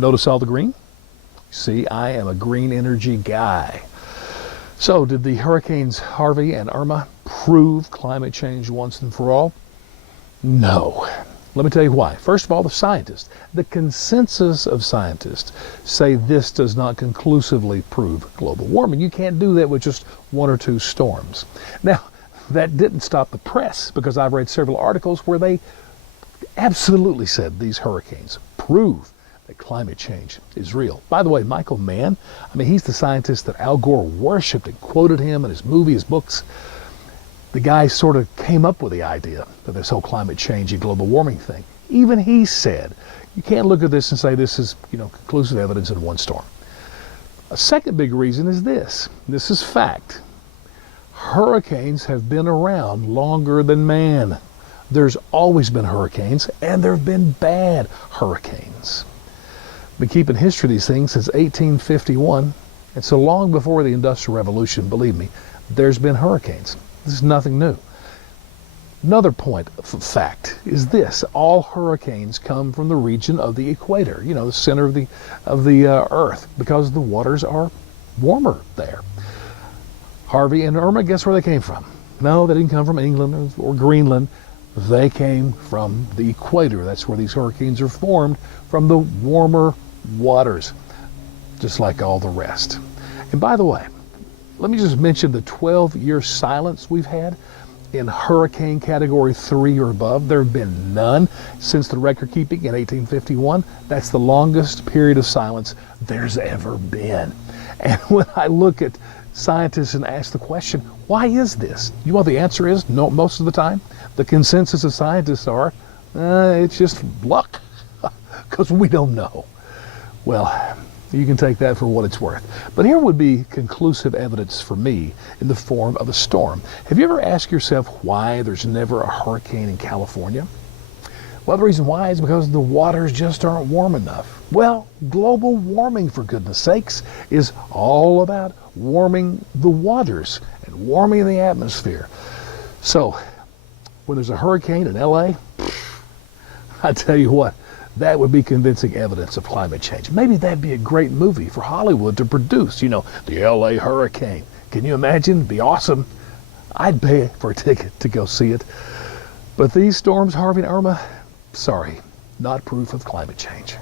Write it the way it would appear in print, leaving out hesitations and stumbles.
Notice all the green? See, I am a green energy guy. So, did the hurricanes Harvey and Irma prove climate change once and for all? No. Let me tell you why. First of all, the consensus of scientists say this does not conclusively prove global warming. You can't do that with just one or two storms. Now, that didn't stop the press, because I've read several articles where they absolutely said these hurricanes prove that climate change is real. By the way, Michael Mann, he's the scientist that Al Gore worshipped and quoted him in his movie, his books. The guy sort of came up with the idea of this whole climate change and global warming thing. Even he said, you can't look at this and say this is, conclusive evidence in one storm. A second big reason is this. This is fact. Hurricanes have been around longer than man. There's always been hurricanes, and there have been bad hurricanes. Been keeping history of these things since 1851, and so long before the Industrial Revolution, believe me, there's been hurricanes. This is nothing new. Another point of fact is this: all hurricanes come from the region of the equator, the center of the Earth, because the waters are warmer there. Harvey and Irma, guess where they came from? No, they didn't come from England or Greenland. They came from the equator. That's where these hurricanes are formed, from the warmer waters, just like all the rest. And by the way, let me just mention the 12-year silence we've had in hurricane category 3 or above. There have been none since the record keeping in 1851. That's the longest period of silence there's ever been. And when I look at scientists and ask the question, why is this? You know what the answer is? No, most of the time, the consensus of scientists are, it's just luck, because we don't know. Well, you can take that for what it's worth. But here would be conclusive evidence for me in the form of a storm. Have you ever asked yourself why there's never a hurricane in California? Well, the reason why is because the waters just aren't warm enough. Well, global warming, for goodness sakes, is all about warming the waters and warming the atmosphere. So, when there's a hurricane in LA, I tell you what, that would be convincing evidence of climate change. Maybe that'd be a great movie for Hollywood to produce, the LA hurricane. Can you imagine? It'd be awesome. I'd pay for a ticket to go see it. But these storms, Harvey and Irma, sorry, not proof of climate change.